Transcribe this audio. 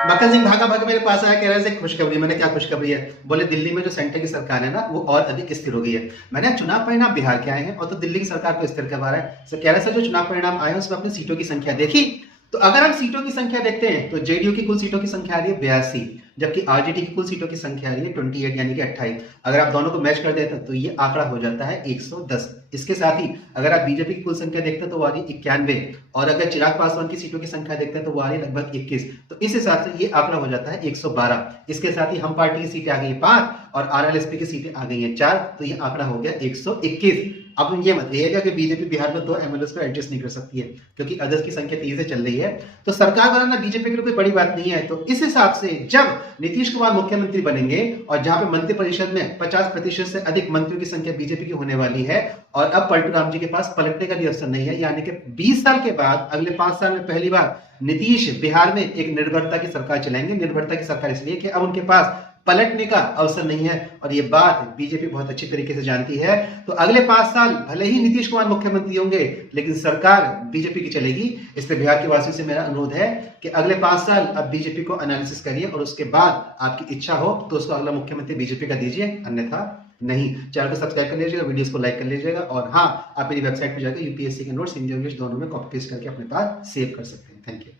मक्खन सिंह भागा भागा मेरे पास आया, कह रहा है खुशखबरी। मैंने क्या खुशखबरी है? बोले दिल्ली में जो सेंटर की सरकार है ना वो और अधिक स्थिर हो गई है। मैंने चुनाव परिणाम बिहार के आए हैं और तो दिल्ली की सरकार को स्थिर करवा रहा है। सर कह रहे सर जो चुनाव परिणाम आए हैं उसमें अपनी सीटों की संख्या देखी, तो अगर हम सीटों की संख्या देखते हैं तो जेडीयू की कुल सीटों की संख्या आ रही है 82, जबकि आरजेडी की कुल सीटों की संख्या आ रही है 28 यानी कि 28। अगर आप दोनों को मैच कर देते हैं तो ये आंकड़ा हो जाता है 110। इसके साथ ही अगर आप बीजेपी की कुल संख्या देखते हैं तो वो आ रही है 91, और अगर चिराग पासवान की सीटों की संख्या देखते हैं तो वो आ रही है लगभग 21। तो इस हिसाब से ये आंकड़ा हो जाता है 112। इसके साथ ही हम पार्टी की सीटें आ गई 5 और आरएलएसपी की सीटें आ गई हैं 4, तो ये आंकड़ा हो गया 121। अब ये मत कहिएगा कि बीजेपी बिहार में 2 एमएलएस को एडजस्ट नहीं कर सकती है, क्योंकि अदर्स की संख्या तेजी से चल रही है। तो सरकार बनाना बीजेपी के लिए कोई बड़ी बात नहीं है। तो इस हिसाब से जब नीतीश कुमार मुख्यमंत्री बनेंगे और जहां पे मंत्रिपरिषद में 50% से अधिक मंत्रियों की संख्या बीजेपी की होने वाली है, और अब पलटू राम जी के पास पलटने का भी अवसर नहीं है, यानी कि 20 साल के बाद अगले 5 साल में पहली बार नीतीश बिहार में एक निर्भरता की सरकार चलाएंगे। निर्भरता की सरकार इसलिए कि अब उनके पास पलटने का अवसर नहीं है, और ये बात बीजेपी बहुत अच्छी तरीके से जानती है। तो अगले 5 साल भले ही नीतीश कुमार मुख्यमंत्री होंगे, लेकिन सरकार बीजेपी की चलेगी। इसलिए बिहार के वासियों से मेरा अनुरोध है कि अगले 5 साल अब बीजेपी को एनालिसिस करिए, और उसके बाद आपकी इच्छा हो तो उसको अगला मुख्यमंत्री बीजेपी का दीजिए, अन्यथा नहीं। चैनल को सब्सक्राइब कर लीजिएगा, वीडियोस को लाइक कर लीजिएगा, और हाँ, आप मेरी वेबसाइट पर जाकर यूपीएससी के नोट्स हिंदी इंग्लिश दोनों में कॉपी पेस्ट करके अपने पास सेव कर सकते हैं। Thank you.